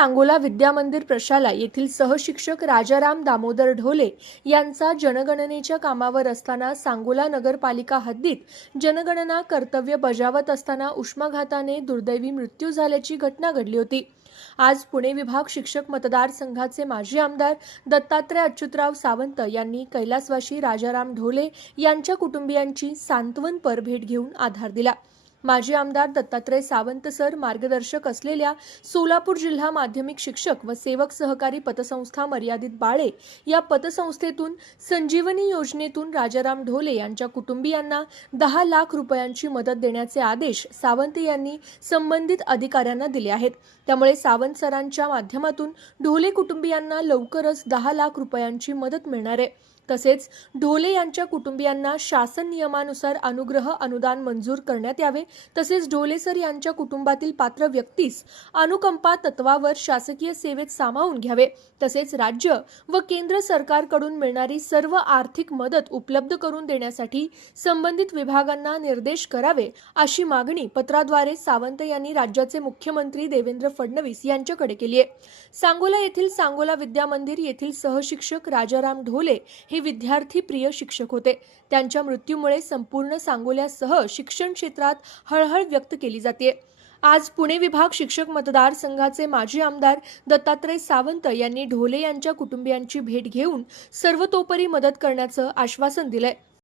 सांगोला विद्यामंदिर प्रशाला येथील सहशिक्षक राजाराम दामोदर ढोले यांचा जनगणनेच्या कामावर असताना सांगोला नगरपालिका हद्दीत जनगणना कर्तव्य बजावत असताना उष्माघाताने दुर्दैवी मृत्यू झाल्याची घटना घडली होती। आज पुणे विभाग शिक्षक मतदारसंघाचे माजी आमदार दत्तात्रय अच्युतराव सावंत यांनी कैलासवासी राजाराम ढोले यांच्या कुटुंबियांची सांत्वनपर भेट घेऊन आधार दिला। माजी आमदार दत्तात्रय सावंत सर मार्गदर्शक असलेल्या सोलापूर जिल्हा माध्यमिक शिक्षक व सेवक सहकारी पतसंस्था मर्यादित बाळे या पतसंस्थेतून संजीवनी योजनेतून राजाराम ढोले यांच्या कुटुंबियांना 10 लाख रुपयांची मदत देण्याचे आदेश सावंत यांनी संबंधित अधिकाऱ्यांना दिले आहेत। त्यामुळे सावंत सरांच्या माध्यमातून ढोले कुटुंबियांना लवकरच 10 लाख रुपयांची मदत मिळणार आहे। तसेच ढोले यांच्या कुटुंबियांना शासन नियमानुसार अनुग्रह अनुदान मंजूर करण्यात यावे। तसेच ढोले सर यांच्या कुटुंबातील पात्र व्यक्तीस अनुकंपा तत्वावर शासकीय सेवेत सामावून घ्यावे। तसेच राज्य व केंद्र सरकारकडून मिळणारी सर्व आर्थिक मदत उपलब्ध करून देण्यासाठी संबंधित विभागांना निर्देश करावे, अशी मागणी पत्राद्वारे सावंत यांनी राज्याचे मुख्यमंत्री देवेंद्र फडणवीस यांच्याकडे केली आहे। सांगोला येथील सांगोला विद्यामंदिर येथील सहशिक्षक राजाराम ढोले हे विद्यार्थी प्रिय शिक्षक होते। त्यांच्या मृत्यूमुळे संपूर्ण सांगोल्यासह शिक्षण क्षेत्रात हळहळ व्यक्त केली जाते। आज पुणे विभाग शिक्षक मतदारसंघाचे माजी आमदार दत्तात्रय सावंत यांनी ढोले यांच्या कुटुंबियांची भेट घेऊन सर्वतोपरी मदत करण्याचं आश्वासन दिलंय।